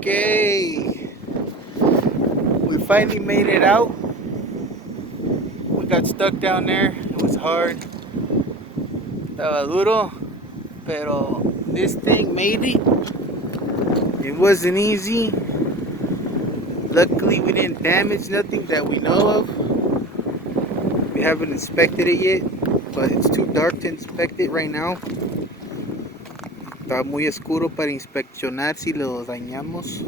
Okay, we finally made it out. We got stuck down there. It was hard. Estaba duro, pero this thing made it. It wasn't easy. Luckily, we didn't damage nothing that we know of. We haven't inspected it yet, but it's too dark to inspect it right now. Está muy oscuro para inspeccionar si lo dañamos.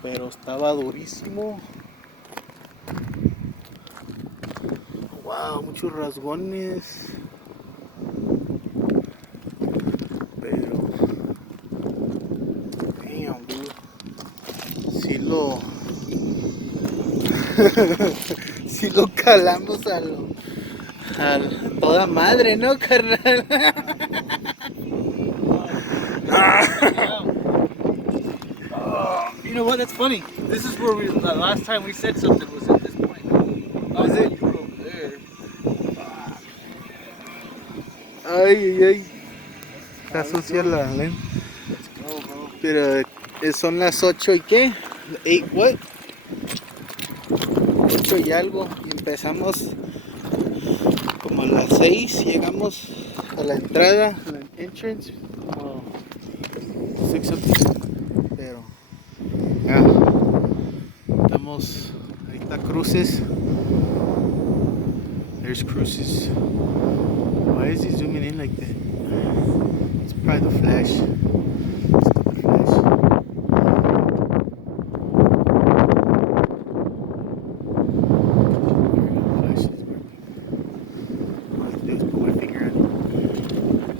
Pero estaba durísimo. Wow, muchos rasgones. Pero damn, dude. Si lo si lo calamos a toda madre, ¿no, carnal? You know what? That's funny. This is where we the last time we said something was at this point. Oh, is it? You were over there. Ay, ay. Está sucia la lente. Let's go, bro. Pero son las 8 y qué? 8 what? 8 y algo. Y empezamos como a las 6. Llegamos a la entrada, a la entrance. Como 6 something. Pero ya. Estamos. Ahí está Cruces. There's Cruces. Why is he zooming in like that? It's probably the flash.